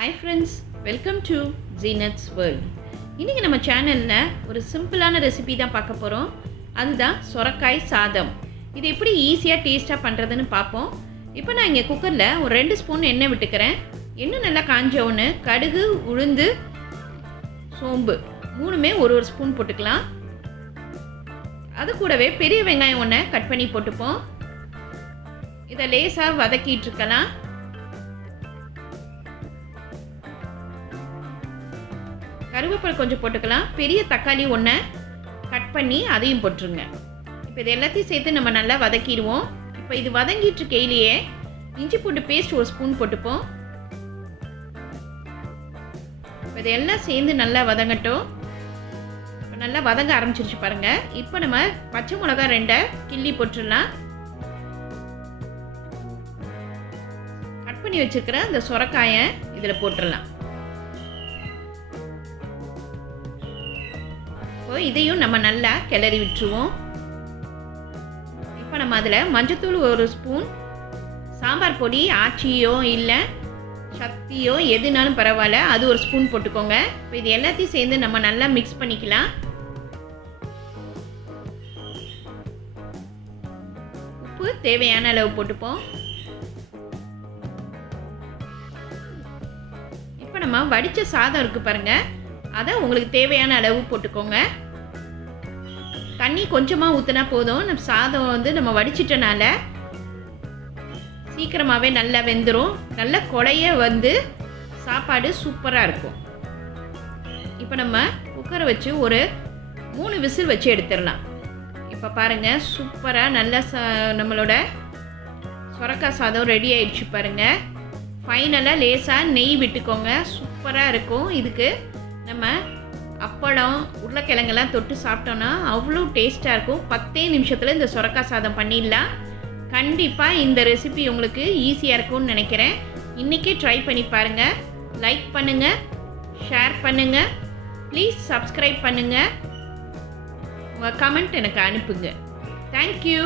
Hi friends, welcome to Zeenat's world. இன்றைக்கி நம்ம சேனலில் ஒரு சிம்பிளான ரெசிபி தான் பார்க்க போகிறோம். அதுதான் சொரக்காய் சாதம். இது எப்படி ஈஸியாக டேஸ்ட்டாக பண்ணுறதுன்னு பார்ப்போம். இப்போ நான் இங்கே குக்கரில் ஒரு 2 ஸ்பூன் எண்ணெய் விட்டுக்கிறேன். எண்ணெய் நல்லா காஞ்ச ஒன்று கடுகு, உளுந்து, சோம்பு 3மே ஒரு ஸ்பூன் போட்டுக்கலாம். அது கூடவே பெரிய வெங்காயம் ஒன்று கட் பண்ணி போட்டுப்போம். இதை லேசாக வதக்கிட்டுருக்கலாம். கருவேப்பிலை கொஞ்சம் போட்டுக்கலாம். பெரிய தக்காளி ஒன்று கட் பண்ணி அதையும் போட்டுருங்க. இப்போ இது எல்லாத்தையும் சேர்த்து நம்ம நல்லா வதக்கிடுவோம். இப்போ இது வதங்கிட்டு இருக்கையிலேயே இஞ்சி பூண்டு பேஸ்ட் 1 ஸ்பூன் போட்டுப்போம். இப்போ இதெல்லாம் சேர்ந்து நல்லா வதங்கட்டும். இப்போ நல்லா வதங்க ஆரம்பிச்சிருச்சு பாருங்கள். இப்போ நம்ம பச்சை மிளகா 2 கிள்ளி போட்டுடலாம். கட் பண்ணி வச்சுருக்கிற இந்த சொரக்காயை இதில் போட்டுடலாம். இதையும் நம்ம நல்லா கிளறி விட்டுருவோம். இப்போ நம்ம அதில் மஞ்சத்தூள் 1 ஸ்பூன், சாம்பார் பொடி ஆச்சியோ இல்லை சக்தியோ எதுனாலும் பரவாயில்ல, அது 1 ஸ்பூன் போட்டுக்கோங்க. இப்போ இது எல்லாத்தையும் சேர்ந்து நம்ம நல்லா மிக்ஸ் பண்ணிக்கலாம். உப்பு தேவையான அளவு போட்டுப்போம். இப்போ நம்ம வடித்த சாதம் இருக்குது பாருங்கள், அதை உங்களுக்கு தேவையான அளவு போட்டுக்கோங்க. தண்ணி கொஞ்சமாக ஊற்றினா போதும். நம்ம சாதம் நம்ம வடிச்சிட்டனால சீக்கிரமாகவே நல்லா வெந்துடும். நல்ல கொலைய சாப்பாடு சூப்பராக இருக்கும். இப்போ நம்ம குக்கரை வச்சு ஒரு 3 விசில் வச்சு எடுத்துடலாம். இப்போ பாருங்கள், சூப்பராக நல்லா நம்மளோட சொரக்காய் சாதம் ரெடி ஆயிடுச்சு பாருங்கள். ஃபைனலாக லேசாக நெய் விட்டுக்கோங்க, சூப்பராக இருக்கும். இதுக்கு நம்ம அப்பளம், உருளைக்கிழங்கெல்லாம் தொட்டு சாப்பிட்டோன்னா அவ்வளோ டேஸ்ட்டாக இருக்கும். 10 நிமிஷத்தில் இந்த சொரக்காய் சாதம் பண்ணிடலாம். கண்டிப்பாக இந்த ரெசிபி உங்களுக்கு ஈஸியாக இருக்கும்னு நினைக்கிறேன். இன்றைக்கே ட்ரை பண்ணி பாருங்கள். லைக் பண்ணுங்கள், ஷேர் பண்ணுங்கள், ப்ளீஸ் சப்ஸ்கிரைப் பண்ணுங்கள். உங்கள் கமெண்ட் எனக்கு அனுப்புங்க. தேங்க்யூ.